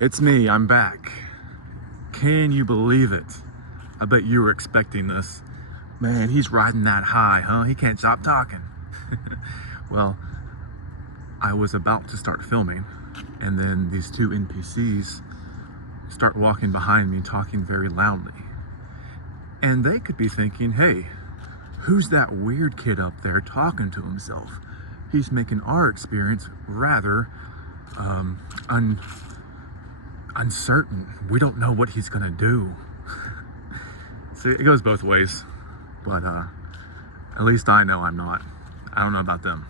It's me, I'm back. Can you believe it? I bet you were expecting this. Man, he's riding that high, huh? He can't stop talking. Well, I was about to start filming, and then these two NPCs start walking behind me talking very loudly. And they could be thinking, hey, who's that weird kid up there talking to himself? He's making our experience rather uncertain. We don't know what he's gonna do. See, it goes both ways, but at least I know I'm not. I don't know about them.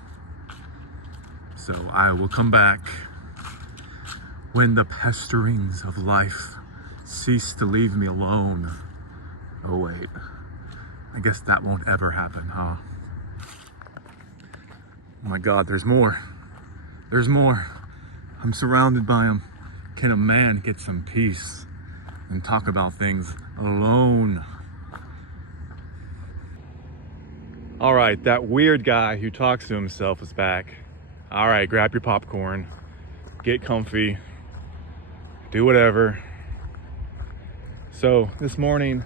So I will come back when the pesterings of life cease to leave me alone. Oh wait, I guess that won't ever happen, huh? Oh my God, there's more. There's more. I'm surrounded by them. Can a man get some peace and talk about things alone? All right, that weird guy who talks to himself is back. All right, grab your popcorn, get comfy, do whatever. So this morning,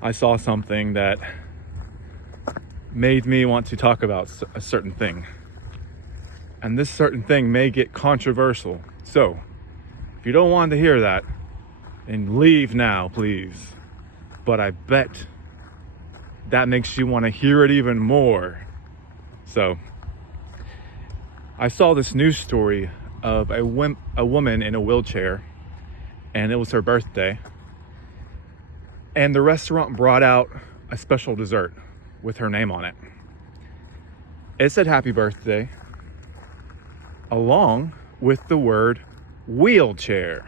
I saw something that made me want to talk about a certain thing. And this certain thing may get controversial. So if you don't want to hear that, then leave now, please. But I bet that makes you want to hear it even more. So I saw this news story of a woman in a wheelchair, and it was her birthday. And the restaurant brought out a special dessert with her name on it. It said happy birthday, along with the word wheelchair.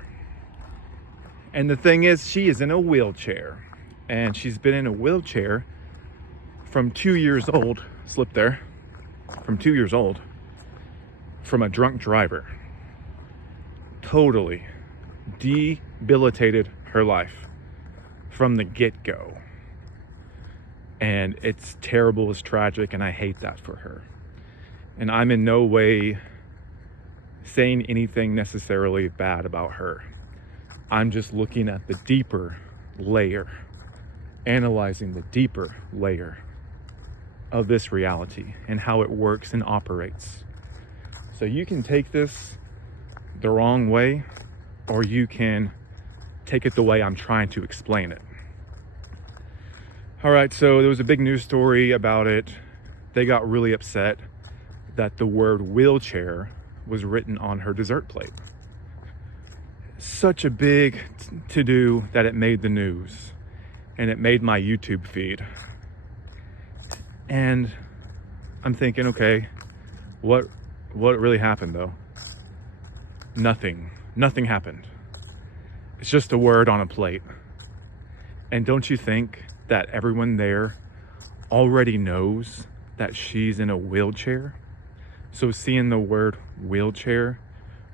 And the thing is, she is in a wheelchair, and she's been in a wheelchair from 2 years old, slip there, from 2 years old, from a drunk driver. Totally debilitated her life from the get-go. And it's terrible, it's tragic, and I hate that for her. And I'm in no way saying anything necessarily bad about her. I'm just looking at the deeper layer, analyzing the deeper layer of this reality and how it works and operates. So you can take this the wrong way, or you can take it the way I'm trying to explain it. All right, so there was a big news story about it. They got really upset that the word wheelchair was written on her dessert plate. Such a big to-do that it made the news, and it made my YouTube feed. And I'm thinking, okay, what really happened though? Nothing happened. It's just a word on a plate. And don't you think that everyone there already knows that she's in a wheelchair? So seeing the word wheelchair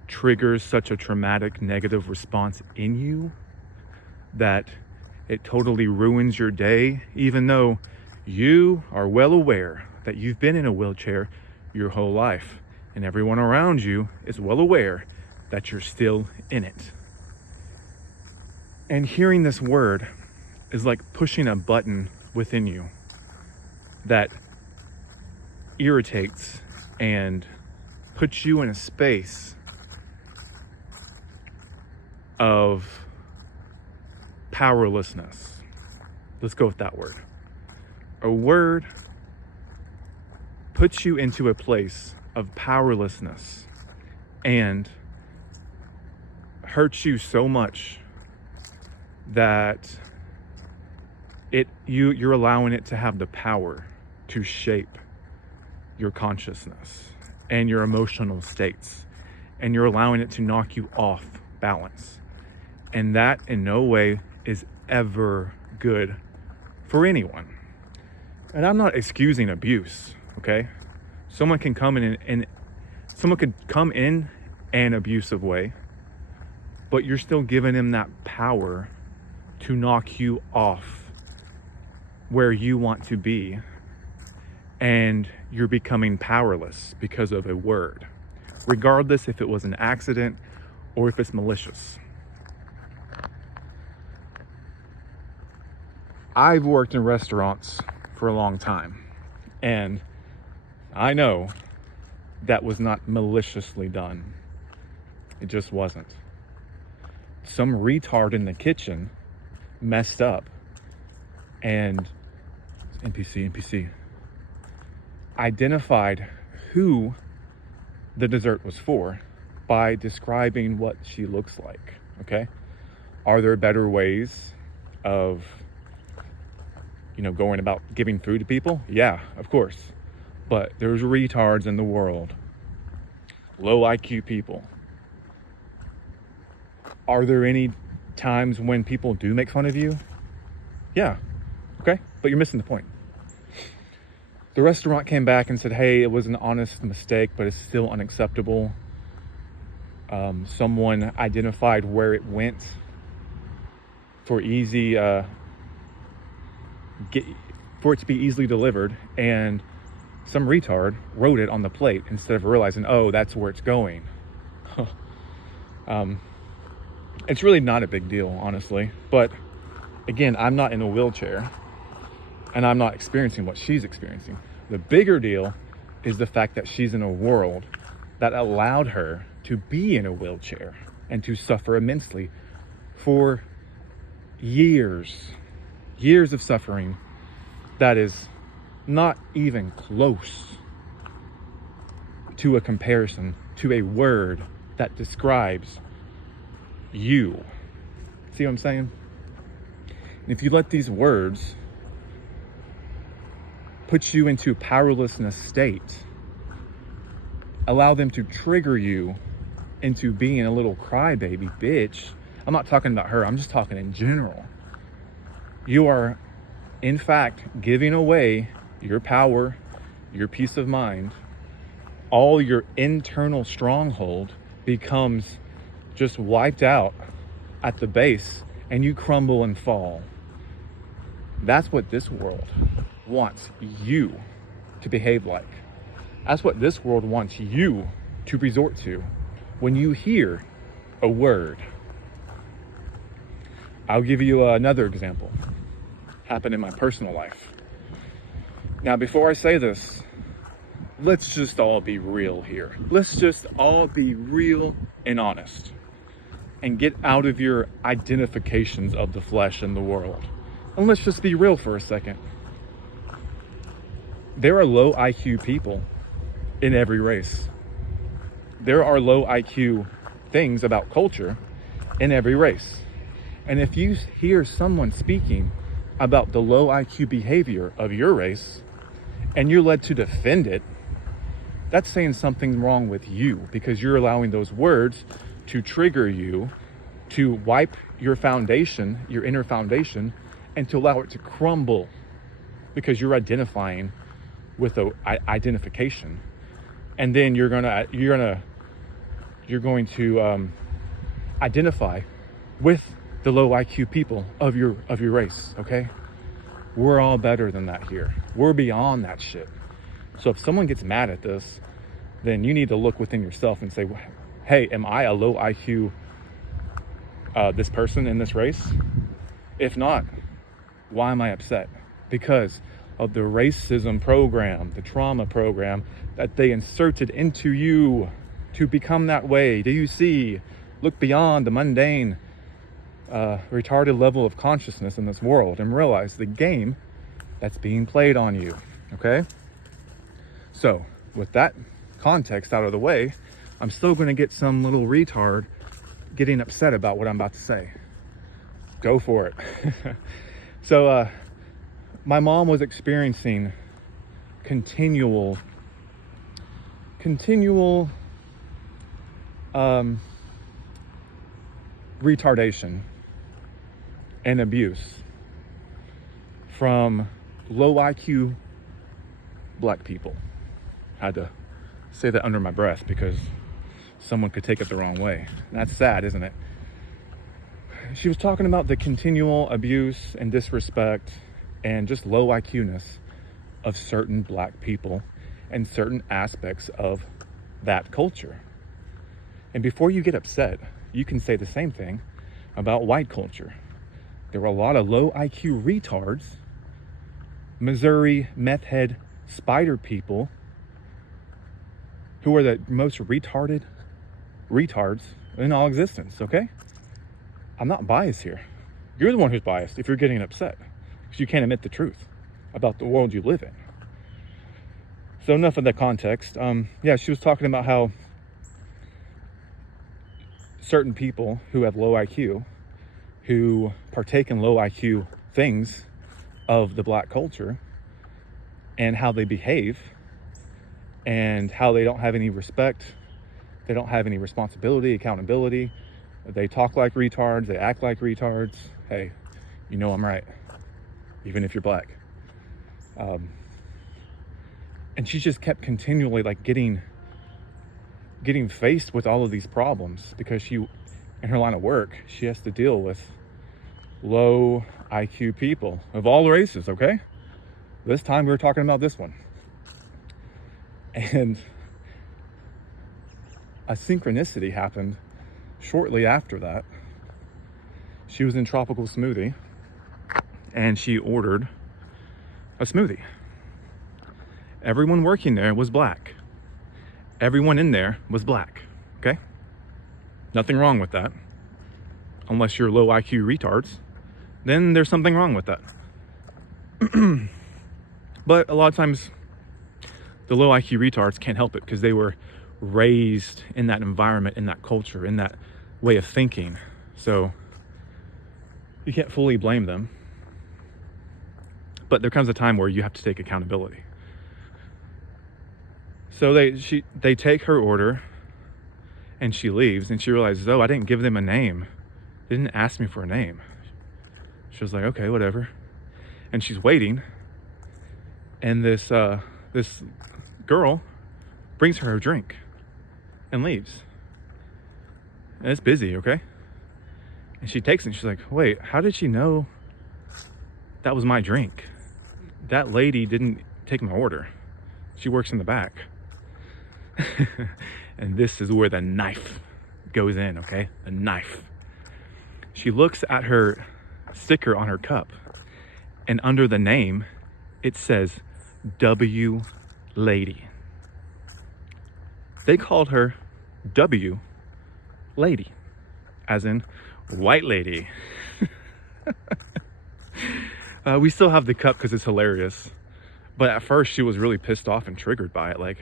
triggers such a traumatic negative response in you that it totally ruins your day, even though you are well aware that you've been in a wheelchair your whole life, and everyone around you is well aware that you're still in it. And hearing this word is like pushing a button within you that irritates and puts you in a space of powerlessness. Let's go with that word. A word puts you into a place of powerlessness and hurts you so much that you're allowing it to have the power to shape your consciousness and your emotional states, and you're allowing it to knock you off balance. And that in no way is ever good for anyone. And I'm not excusing abuse, okay? Someone can come in an abusive way, but you're still giving him that power to knock you off where you want to be, and you're becoming powerless because of a word, regardless if it was an accident or if it's malicious. I've worked in restaurants for a long time, and I know that was not maliciously done. It just wasn't. Some retard in the kitchen messed up, and NPC identified who the dessert was for by describing what she looks like, okay? Are there better ways of going about giving food to people? Yeah, of course. But there's retards in the world. Low IQ people. Are there any times when people do make fun of you? Yeah. Okay, but you're missing the point. The restaurant came back and said, hey, it was an honest mistake, but it's still unacceptable. Someone identified where it went for for it to be easily delivered, and some retard wrote it on the plate instead of realizing, oh, that's where it's going. It's really not a big deal, honestly. But again, I'm not in a wheelchair, and I'm not experiencing what she's experiencing. The bigger deal is the fact that she's in a world that allowed her to be in a wheelchair and to suffer immensely for years of suffering that is not even close to a comparison to a word that describes you. See what I'm saying? And if you let these words put you into a powerlessness state, allow them to trigger you into being a little crybaby bitch. I'm not talking about her, I'm just talking in general. You are, in fact, giving away your power, your peace of mind. All your internal stronghold becomes just wiped out at the base, and you crumble and fall. That's what this world wants you to behave like. That's what this world wants you to resort to when you hear a word. I'll give you another example. Happened in my personal life. Now, before I say this, let's just all be real here. Let's just all be real and honest, and get out of your identifications of the flesh and the world. And let's just be real for a second. There are low IQ people in every race. There are low IQ things about culture in every race. And if you hear someone speaking about the low IQ behavior of your race, and you're led to defend it, that's saying something's wrong with you, because you're allowing those words to trigger you, to wipe your foundation, your inner foundation, and to allow it to crumble, because you're identifying with the identification. And then you're going to identify with the low IQ people of your race, okay? We're all better than that here. We're beyond that shit. So if someone gets mad at this, then you need to look within yourself and say, hey, am I a low IQ, this person in this race? If not, why am I upset? Because of the racism program, the trauma program that they inserted into you to become that way. Do you see? Look beyond the mundane, retarded level of consciousness in this world and realize the game that's being played on you, okay? So, with that context out of the way, I'm still going to get some little retard getting upset about what I'm about to say. Go for it. So, my mom was experiencing continual retardation and abuse from low IQ black people. I had to say that under my breath because someone could take it the wrong way. And that's sad, isn't it? She was talking about the continual abuse and disrespect and just low IQ-ness of certain black people and certain aspects of that culture. And before you get upset, you can say the same thing about white culture. There were a lot of low IQ retards, Missouri meth head spider people, who are the most retarded retards in all existence, okay? I'm not biased here. You're the one who's biased if you're getting upset, because you can't admit the truth about the world you live in. So enough of the context. Yeah, she was talking about how certain people who have low IQ, who partake in low IQ things of the black culture, and how they behave, and how they don't have any respect, they don't have any responsibility, accountability, they talk like retards, they act like retards. Hey, you know I'm right, even if you're black. And she just kept continually like getting faced with all of these problems, because she, in her line of work, she has to deal with low IQ people of all races, okay? This time we were talking about this one. And a synchronicity happened shortly after that. She was in Tropical Smoothie and she ordered a smoothie. Everyone working there was black. Everyone in there was black, okay? Nothing wrong with that. Unless you're low IQ retards, then there's something wrong with that. But a lot of times, the low IQ retards can't help it because they were raised in that environment, in that culture, in that way of thinking. So you can't fully blame them. But there comes a time where you have to take accountability. So they take her order and she leaves, and she realizes, oh, I didn't give them a name. They didn't ask me for a name. She was like, okay, whatever. And she's waiting, and this girl brings her a drink and leaves. And it's busy, okay? And she takes it and she's like, wait, how did she know that was my drink? That lady didn't take my order. She works in the back. And this is where the knife goes in, okay? The knife. She looks at her sticker on her cup, and under the name, it says W Lady. They called her W Lady, as in white lady. We still have the cup because it's hilarious. But at first she was really pissed off and triggered by it. Like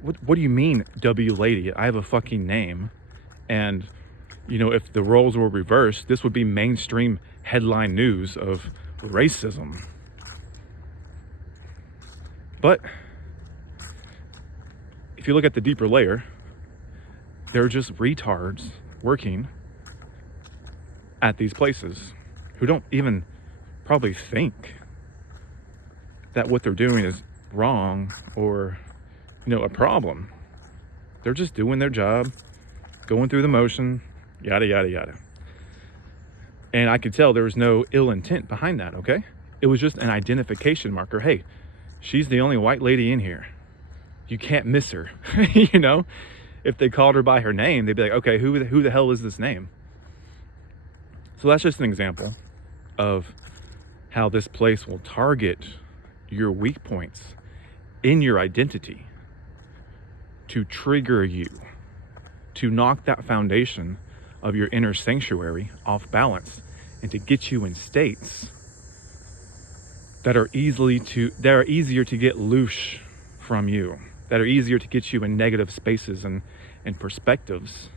what do you mean W Lady? I have a fucking name. And, you know, if the roles were reversed, this would be mainstream headline news of racism. But if you look at the deeper layer, they're just retards working at these places who don't even probably think that what they're doing is wrong or, you know, a problem. They're just doing their job, going through the motion, yada, yada, yada. And I could tell there was no ill intent behind that, okay? It was just an identification marker. Hey, she's the only white lady in here. You can't miss her, you know? If they called her by her name, they'd be like, okay, who the hell is this name? So that's just an example of how this place will target your weak points in your identity to trigger you, to knock that foundation of your inner sanctuary off balance, and to get you in states that are easier to get loosh from you, that are easier to get you in negative spaces and perspectives,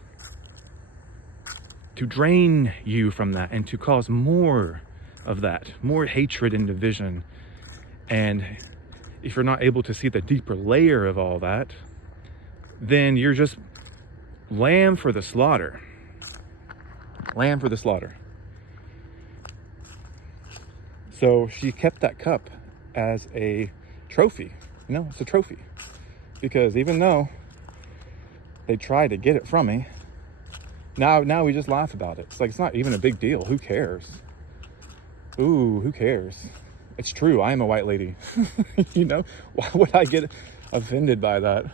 to drain you from that and to cause more of that, more hatred and division. And if you're not able to see the deeper layer of all that, then you're just lamb for the slaughter. Lamb for the slaughter. So she kept that cup as a trophy. You know, it's a trophy. Because even though they tried to get it from me, now we just laugh about it. It's like, it's not even a big deal. Who cares? Ooh, who cares? It's true, I am a white lady. You know, why would I get offended by that?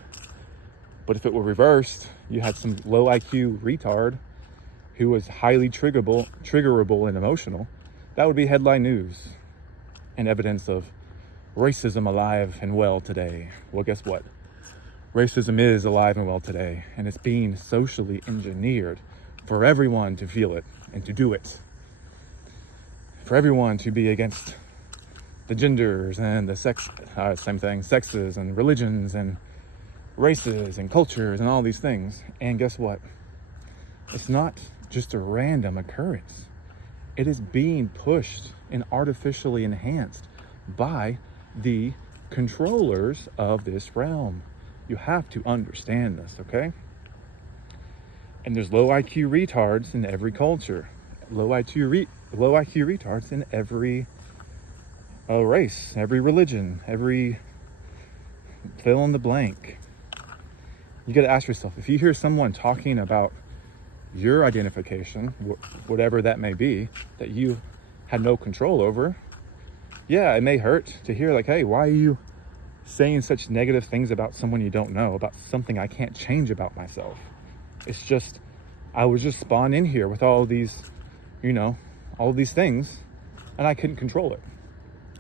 But if it were reversed, you had some low IQ retard who was highly triggerable and emotional, that would be headline news and evidence of racism alive and well today. Well, guess what? Racism is alive and well today, and it's being socially engineered for everyone to feel it and to do it. For everyone to be against the genders and the sexes and religions and races and cultures and all these things. And guess what? It's not just a random occurrence. It is being pushed and artificially enhanced by the controllers of this realm. You have to understand this, okay? And there's low IQ retards in every culture. Low IQ retards in every race, every religion, every fill in the blank. You got to ask yourself, if you hear someone talking about your identification, whatever that may be, that you had no control over, yeah, it may hurt to hear like, hey, why are you saying such negative things about someone you don't know, about something I can't change about myself? It's just, I was just spawned in here with all these, all these things, and I couldn't control it.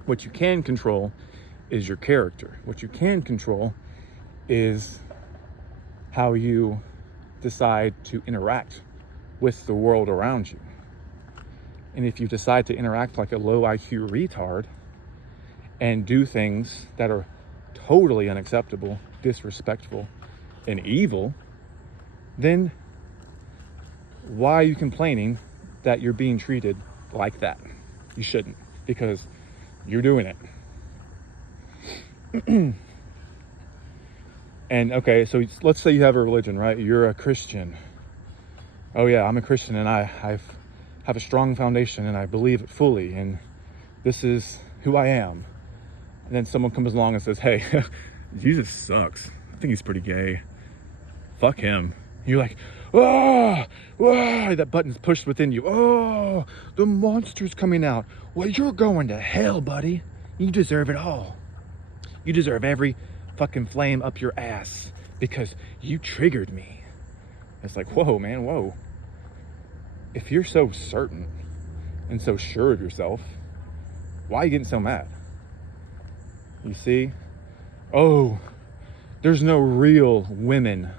What you can control is your character. What you can control is how you decide to interact with the world around you. And if you decide to interact like a low IQ retard and do things that are totally unacceptable, disrespectful, and evil, then why are you complaining that you're being treated like that? You shouldn't, because you're doing it. And okay, so let's say you have a religion, right? You're a Christian. Oh yeah, I'm a Christian, and I have a strong foundation, and I believe it fully, and this is who I am. And then someone comes along and says, hey, Jesus sucks. I think he's pretty gay. Fuck him. You're like, oh, that button's pushed within you. Oh, the monster's coming out. Well, you're going to hell, buddy. You deserve it all. You deserve every fucking flame up your ass because you triggered me. It's like, whoa, man, whoa. If you're so certain and so sure of yourself, why are you getting so mad? You see? Oh, there's no real women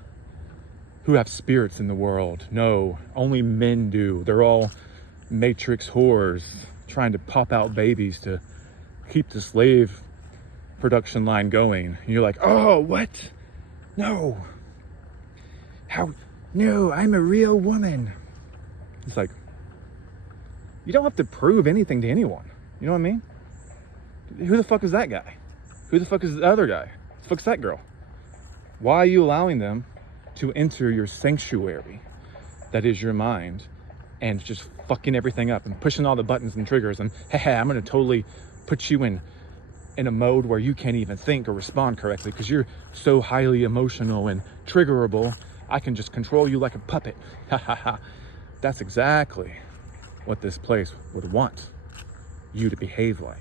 who have spirits in the world. No, only men do. They're all matrix whores trying to pop out babies to keep the slave production line going. And you're like, oh, what? No. How? No, I'm a real woman. It's like, you don't have to prove anything to anyone. You know what I mean? Who the fuck is that guy? Who the fuck is the other guy? Who the fuck's that girl? Why are you allowing them to enter your sanctuary that is your mind and just fucking everything up and pushing all the buttons and triggers and hey, I'm gonna totally put you in a mode where you can't even think or respond correctly because you're so highly emotional and triggerable. I can just control you like a puppet. Ha ha ha. That's exactly what this place would want you to behave like.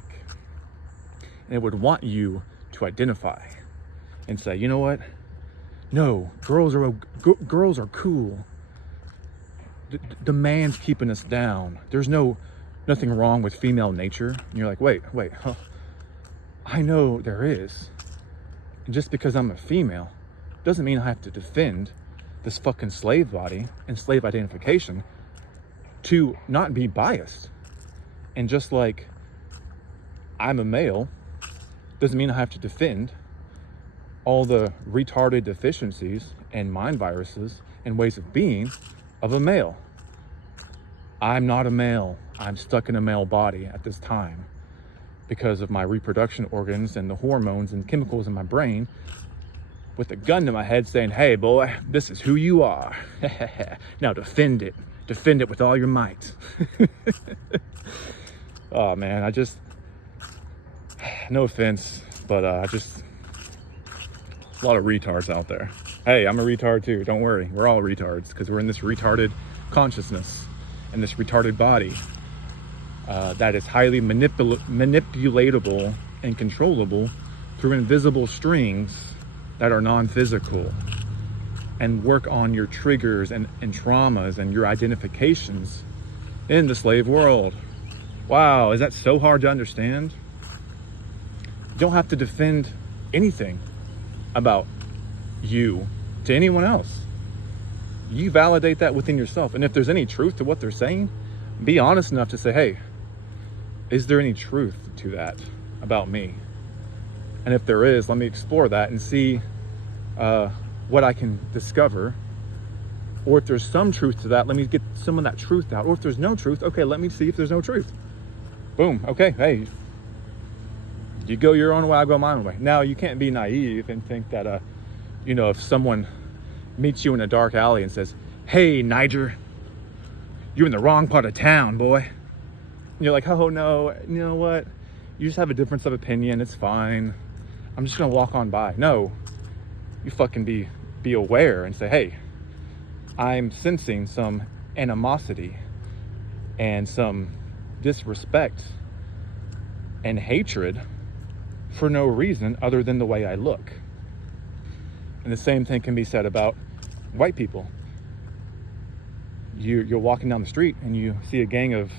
And it would want you to identify and say, you know what? No, girls are cool. The man's keeping us down. There's nothing wrong with female nature. And you're like, wait, huh? I know there is. And just because I'm a female doesn't mean I have to defend this fucking slave body and slave identification to not be biased. And just like I'm a male doesn't mean I have to defend all the retarded deficiencies and mind viruses and ways of being of a male. I'm not a male. I'm stuck in a male body at this time because of my reproduction organs and the hormones and chemicals in my brain with a gun to my head saying, hey boy, this is who you are. Now defend it. Defend it with all your might. Oh man, no offense, but a lot of retards out there. Hey, I'm a retard too, don't worry. We're all retards because we're in this retarded consciousness and this retarded body that is highly manipulatable and controllable through invisible strings that are non-physical. and work on your triggers and traumas and your identifications in the slave world. Wow, is that so hard to understand? You don't have to defend anything about you to anyone else. You validate that within yourself. And if there's any truth to what they're saying, be honest enough to say, hey, is there any truth to that about me? And if there is, let me explore that and see what I can discover. Or if there's some truth to that, let me get some of that truth out. Or if there's no truth, okay, let me see if there's no truth. Boom, okay, hey, you go your own way, I go my own way. Now, you can't be naive and think that, if someone meets you in a dark alley and says, hey, Niger, you're in the wrong part of town, boy. And you're like, oh no, you know what? You just have a difference of opinion, it's fine. I'm just gonna walk on by. No, you fucking be aware and say, hey, I'm sensing some animosity and some disrespect and hatred for no reason other than the way I look. And the same thing can be said about white people. You're walking down the street and you see a gang of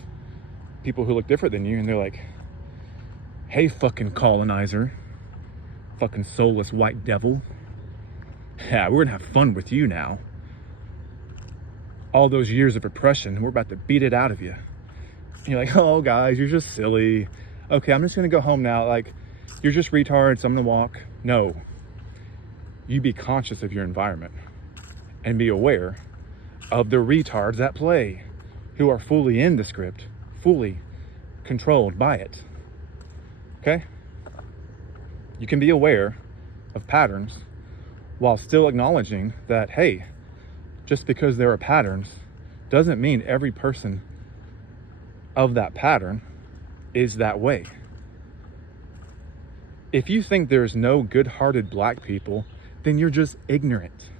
people who look different than you, and they're like, hey, fucking colonizer, fucking soulless white devil. Yeah, we're gonna have fun with you now. All those years of oppression, we're about to beat it out of you. And you're like, oh, guys, you're just silly. Okay, I'm just gonna go home now. Like, you're just retards, I'm gonna walk. No. You be conscious of your environment and be aware of the retards at play who are fully in the script, fully controlled by it. Okay? You can be aware of patterns while still acknowledging that, hey, just because there are patterns doesn't mean every person of that pattern is that way. If you think there's no good-hearted black people, then you're just ignorant.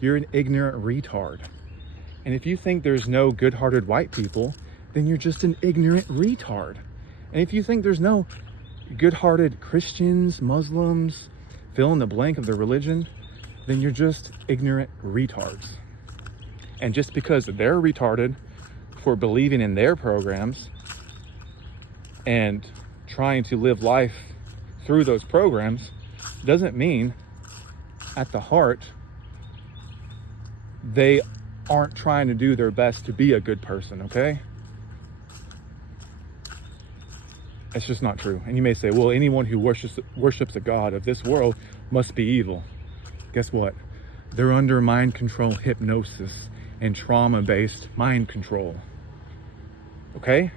You're an ignorant retard. And if you think there's no good-hearted white people, then you're just an ignorant retard. And if you think there's no good-hearted Christians, Muslims, fill in the blank of their religion, then you're just ignorant retards. And just because they're retarded for believing in their programs and trying to live life through those programs doesn't mean at the heart they aren't trying to do their best to be a good person, okay? It's just not true. And you may say, well, anyone who worships a god of this world must be evil. Guess what? They're under mind control, hypnosis, and trauma-based mind control. Okay?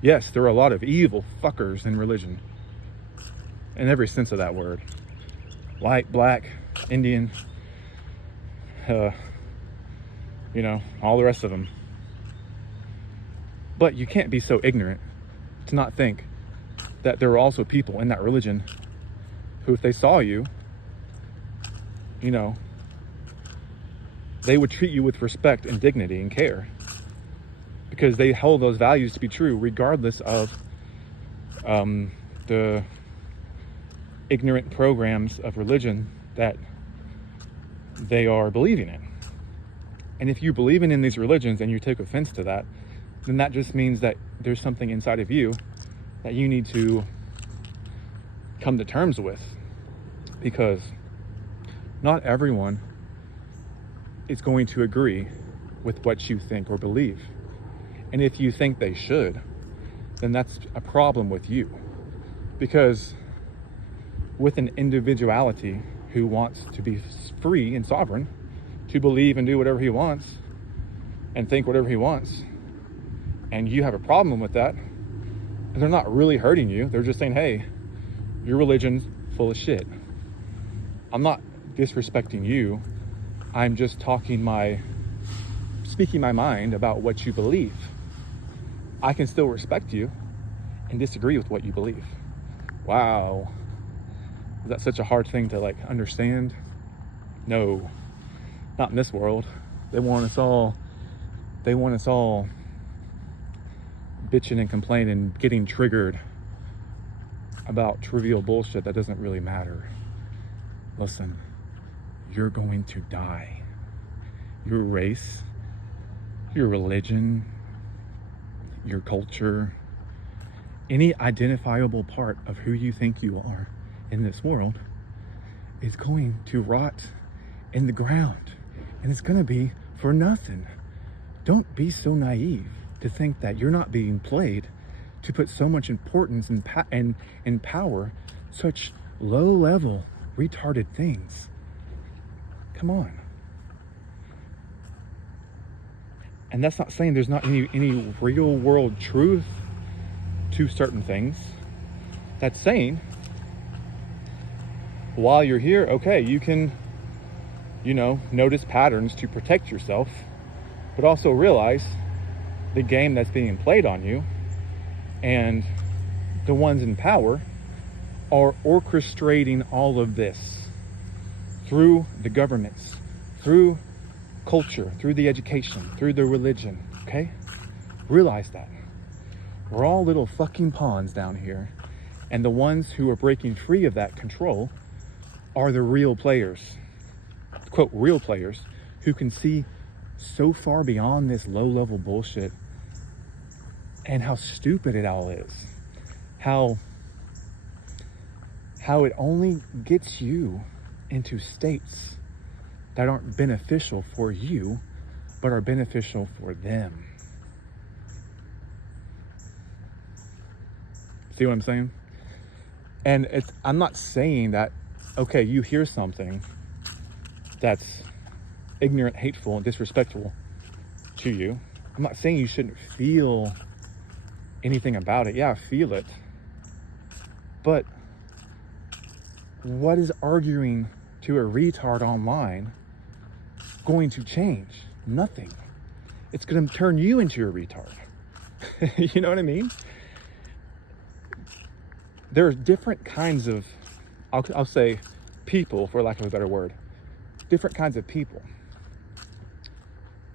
Yes, there are a lot of evil fuckers in religion. In every sense of that word. White, black, Indian, all the rest of them. But you can't be so ignorant to not think that there are also people in that religion who, if they saw you, they would treat you with respect and dignity and care, because they hold those values to be true regardless of the ignorant programs of religion that they are believing in. And if you're believing in these religions and you take offense to that, then that just means that there's something inside of you that you need to come to terms with, because not everyone is going to agree with what you think or believe. And if you think they should, then that's a problem with you. Because with an individuality who wants to be free and sovereign, to believe and do whatever he wants and think whatever he wants, and you have a problem with that, they're not really hurting you. They're just saying, hey, your religion's full of shit. I'm not disrespecting you. I'm just speaking my mind about what you believe. I can still respect you and disagree with what you believe. Wow. Is that such a hard thing to understand? No, not in this world. They want us all bitching and complaining, getting triggered about trivial bullshit that doesn't really matter. Listen, you're going to die. Your race, your religion, your culture, any identifiable part of who you think you are in this world is going to rot in the ground, and it's going to be for nothing. Don't be so naive to think that you're not being played to put so much importance and empower such low-level, retarded things. Come on. And that's not saying there's not any real-world truth to certain things. That's saying, while you're here, okay, you can, notice patterns to protect yourself, but also realize the game that's being played on you and the ones in power are orchestrating all of this through the governments, through culture, through the education, through the religion, okay? Realize that. We're all little fucking pawns down here, and the ones who are breaking free of that control are the real players, quote, real players, who can see so far beyond this low-level bullshit and how stupid it all is. How it only gets you into states that aren't beneficial for you, but are beneficial for them. See what I'm saying? And I'm not saying that, okay, you hear something that's ignorant, hateful, and disrespectful to you. I'm not saying you shouldn't feel anything about it. Yeah, feel it. But what is arguing to a retard online going to change? Nothing. It's going to turn you into a retard. You know what I mean? There are different kinds of, I'll say people, for lack of a better word, different kinds of people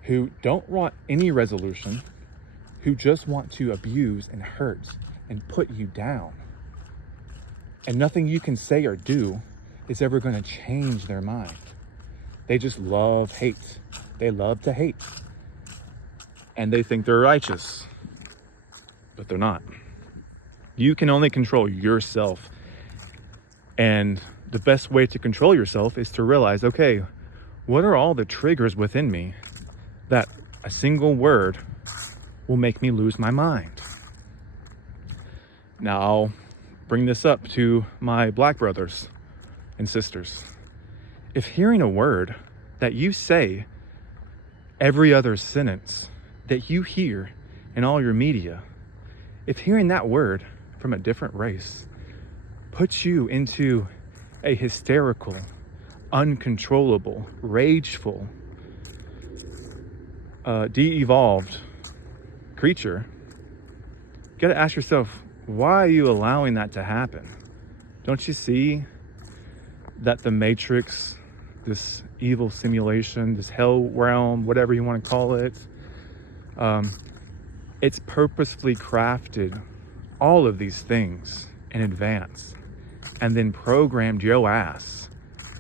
who don't want any resolution, who just want to abuse and hurt and put you down. And nothing you can say or do is ever going to change their mind. They just love hate. They love to hate. And they think they're righteous, but they're not. You can only control yourself. And the best way to control yourself is to realize, okay, what are all the triggers within me that a single word will make me lose my mind? Now, I'll bring this up to my black brothers and sisters. If hearing a word that you say every other sentence that you hear in all your media, if hearing that word from a different race puts you into a hysterical, uncontrollable, rageful, de-evolved creature, you gotta ask yourself, why are you allowing that to happen? Don't you see that the Matrix, this evil simulation, this hell realm, whatever you want to call it, it's purposefully crafted all of these things in advance and then programmed your ass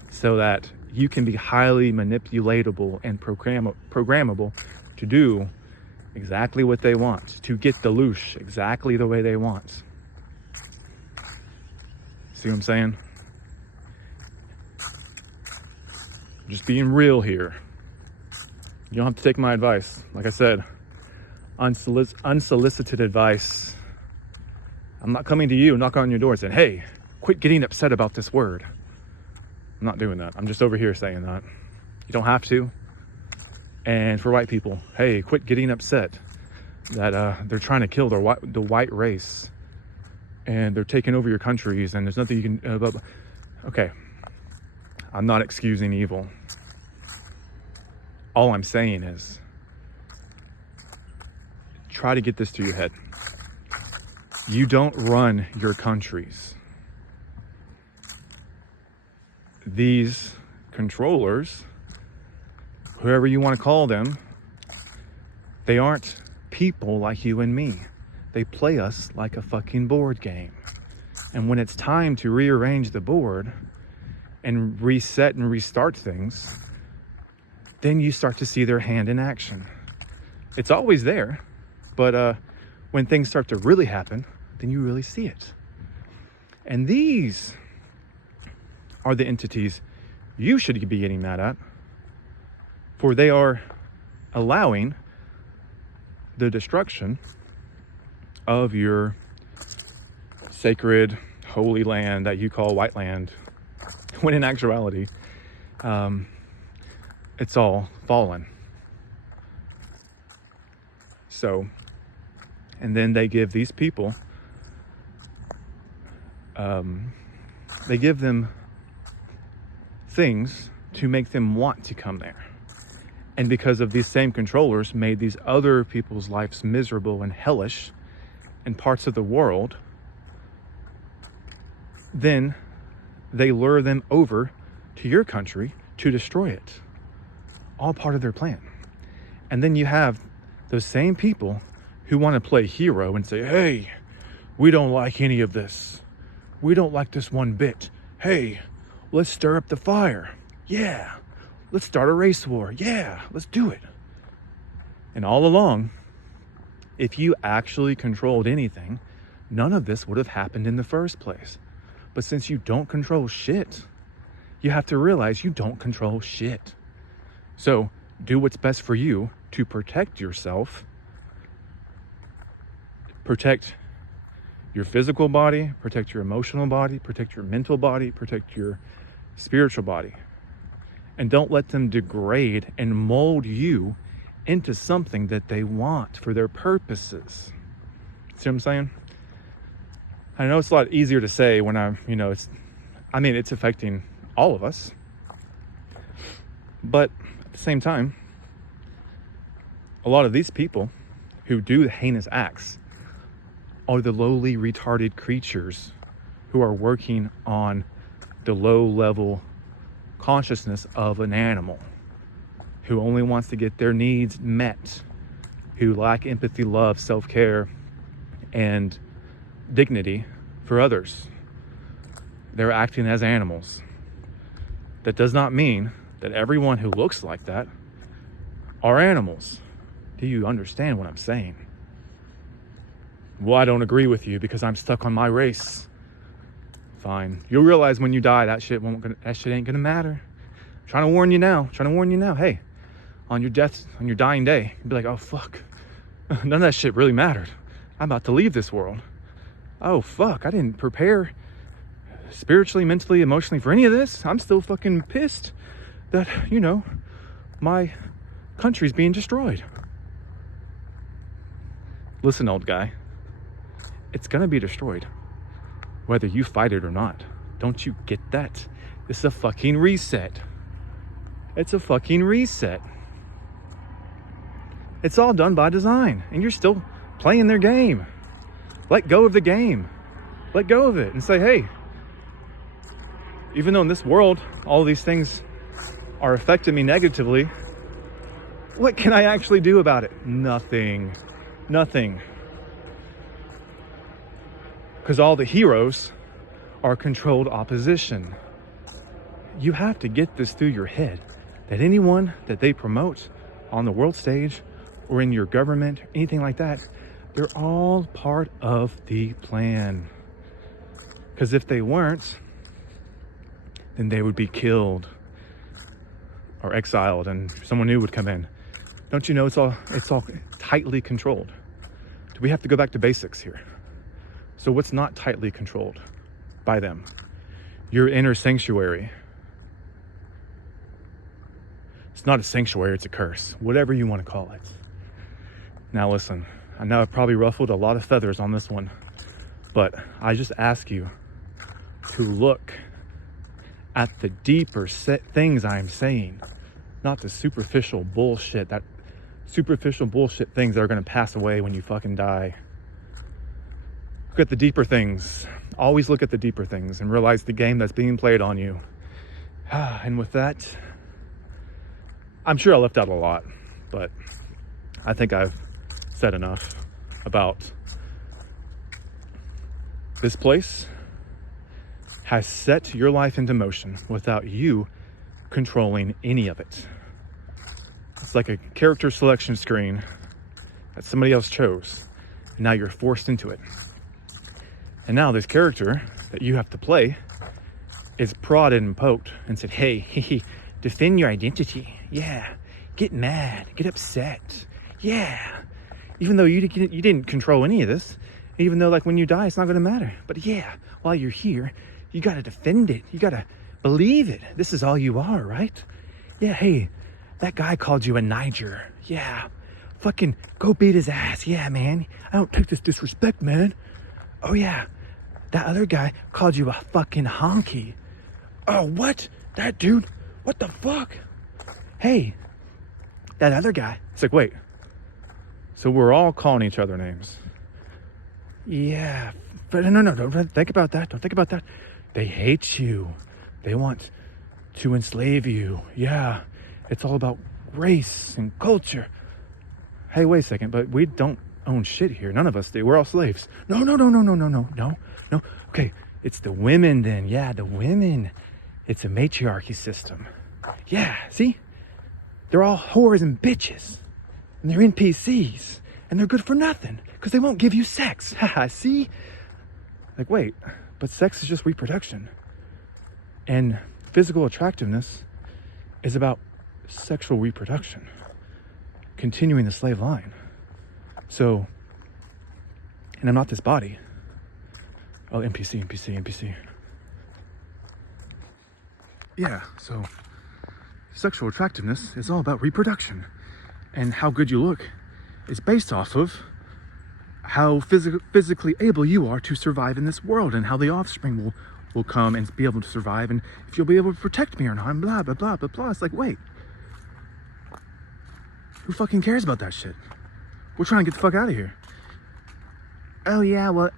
so that you can be highly manipulatable and programmable to do exactly what they want, to get the loosh exactly the way they want. See what I'm saying? Just being real here. You don't have to take my advice. Like I said, unsolicited advice. I'm not coming to you, knocking on your door saying, hey, quit getting upset about this word. I'm not doing that. I'm just over here saying that. You don't have to. And for white people, hey, quit getting upset that they're trying to kill the white race and they're taking over your countries and there's nothing you can... Okay, I'm not excusing evil. All I'm saying is try to get this to your head. You don't run your countries. These controllers, whoever you want to call them, they aren't people like you and me. They play us like a fucking board game. And when it's time to rearrange the board and reset and restart things, then you start to see their hand in action. It's always there, but when things start to really happen, then you really see it. And these are the entities you should be getting mad at, for they are allowing the destruction of your sacred, holy land that you call white land, when in actuality, it's all fallen. So, and then they give these people, they give them things to make them want to come there. And because of these same controllers made these other people's lives miserable and hellish in parts of the world, then they lure them over to your country to destroy it. All part of their plan. And then you have those same people who want to play hero and say, hey, we don't like any of this. We don't like this one bit. Hey, let's stir up the fire. Yeah. Let's start a race war. Yeah, let's do it. And all along, if you actually controlled anything, none of this would have happened in the first place. But since you don't control shit, you have to realize you don't control shit. So do what's best for you to protect yourself, protect your physical body, protect your emotional body, protect your mental body, protect your spiritual body. And don't let them degrade and mold you into something that they want for their purposes. See what I'm saying? I know it's a lot easier to say when it's affecting all of us. But at the same time, a lot of these people who do heinous acts are the lowly, retarded creatures who are working on the low-level consciousness of an animal, who only wants to get their needs met, who lack empathy, love, self-care, and dignity for others. They're acting as animals. That does not mean that everyone who looks like that are animals. Do you understand what I'm saying? Well, I don't agree with you because I'm stuck on my race. Fine. You'll realize when you die that shit ain't gonna matter. I'm trying to warn you now. Hey, on your dying day, you'll be like, oh fuck, none of that shit really mattered. I'm about to leave this world. Oh fuck, I didn't prepare spiritually, mentally, emotionally for any of this. I'm still fucking pissed that, my country's being destroyed. Listen, old guy, it's gonna be destroyed, whether you fight it or not. Don't you get that? It's a fucking reset. It's a fucking reset. It's all done by design, and you're still playing their game. Let go of the game. Let go of it and say, hey, even though in this world all these things are affecting me negatively, what can I actually do about it? Nothing. Because all the heroes are controlled opposition. You have to get this through your head, that anyone that they promote on the world stage or in your government, anything like that, they're all part of the plan. Because if they weren't, then they would be killed or exiled and someone new would come in. Don't you know it's all tightly controlled? Do we have to go back to basics here? So what's not tightly controlled by them? Your inner sanctuary. It's not a sanctuary, it's a curse. Whatever you want to call it. Now listen, I know I've probably ruffled a lot of feathers on this one, but I just ask you to look at the deeper things I'm saying, not the superficial bullshit, things that are going to pass away when you fucking die. Look at the deeper things. Always look at the deeper things and realize the game that's being played on you. And with that, I'm sure I left out a lot, but I think I've said enough about this place has set your life into motion without you controlling any of it. It's like a character selection screen that somebody else chose, and now you're forced into it. And now this character that you have to play is prodded and poked and said, hey, defend your identity. Yeah, get mad, get upset. Yeah, even though you didn't control any of this, even though like when you die, it's not gonna matter. But yeah, while you're here, you gotta defend it. You gotta believe it. This is all you are, right? Yeah, hey, that guy called you a Niger. Yeah, fucking go beat his ass. Yeah, man, I don't take this disrespect, man. Oh yeah, that other guy called you a fucking honky. Oh, what? That dude? What the fuck? Hey, that other guy. It's like, wait. So we're all calling each other names. Yeah, but no, don't think about that. Don't think about that. They hate you. They want to enslave you. Yeah, it's all about race and culture. Hey, wait a second, but we don't own shit here. None of us do. We're all slaves. No. Okay, it's the women then. Yeah, the women. It's a matriarchy system. Yeah, see? They're all whores and bitches. And they're NPCs. And they're good for nothing. Because they won't give you sex. Haha, see? Like, wait, but sex is just reproduction. And physical attractiveness is about sexual reproduction. Continuing the slave line. So, and I'm not this body. Oh, NPC. Yeah, so sexual attractiveness is all about reproduction. And how good you look is based off of how physically able you are to survive in this world, and how the offspring will come and be able to survive, and if you'll be able to protect me or not, and blah, blah, blah, blah, blah. It's like, wait. Who fucking cares about that shit? We're trying to get the fuck out of here. Oh yeah, well,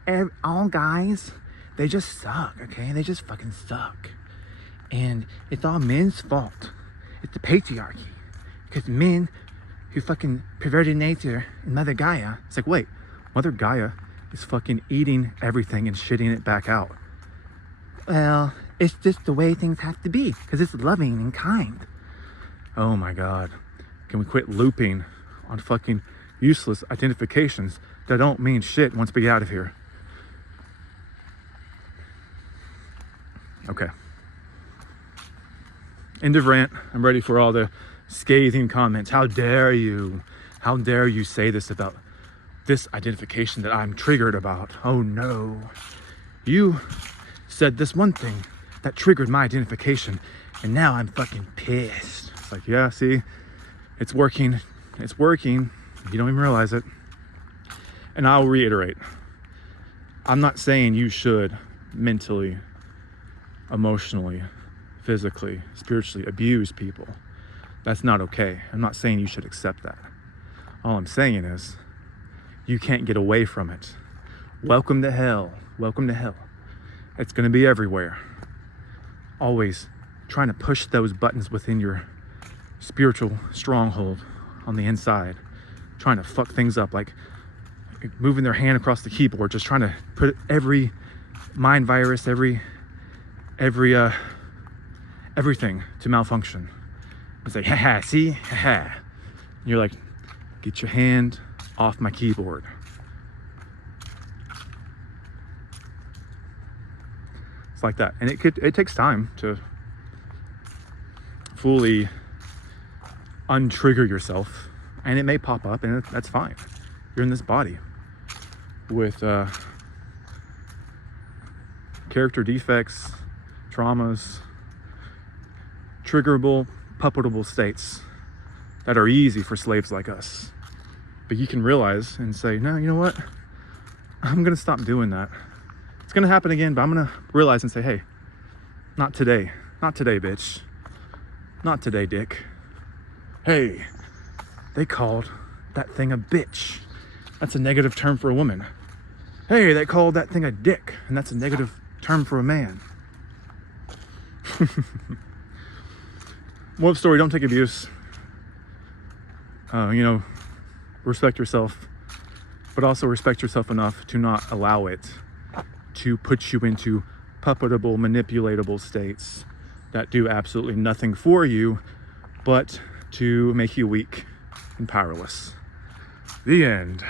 all guys, they just suck, okay? They just fucking suck. And it's all men's fault. It's the patriarchy. Because men who fucking perverted nature and Mother Gaia, it's like, wait, Mother Gaia is fucking eating everything and shitting it back out. Well, it's just the way things have to be, because it's loving and kind. Oh my God. Can we quit looping on fucking useless identifications that don't mean shit once we get out of here? Okay. End of rant. I'm ready for all the scathing comments. How dare you? How dare you say this about this identification that I'm triggered about? Oh no. You said this one thing that triggered my identification, and now I'm fucking pissed. It's like, yeah, see, it's working. It's working. You don't even realize it. And I'll reiterate, I'm not saying you should mentally, emotionally, physically, spiritually abuse people. That's not okay. I'm not saying you should accept that. All I'm saying is you can't get away from it. Welcome to hell. Welcome to hell. It's going to be everywhere. Always trying to push those buttons within your spiritual stronghold on the inside, trying to fuck things up, like moving their hand across the keyboard, just trying to put every mind virus, everything to malfunction. It's like, haha, see, haha. And you're like, get your hand off my keyboard. It's like that. And it takes time to fully untrigger yourself, and it may pop up, and that's fine. You're in this body with character defects, traumas, triggerable, puppetable states that are easy for slaves like us. But you can realize and say, no, you know what? I'm gonna stop doing that. It's gonna happen again, but I'm gonna realize and say, hey, not today. Not today, bitch. Not today, dick. Hey, they called that thing a bitch. That's a negative term for a woman. Hey, they called that thing a dick, and that's a negative term for a man. Moral of the story, don't take abuse. Respect yourself, but also respect yourself enough to not allow it to put you into puppetable, manipulatable states that do absolutely nothing for you but to make you weak and powerless. The end.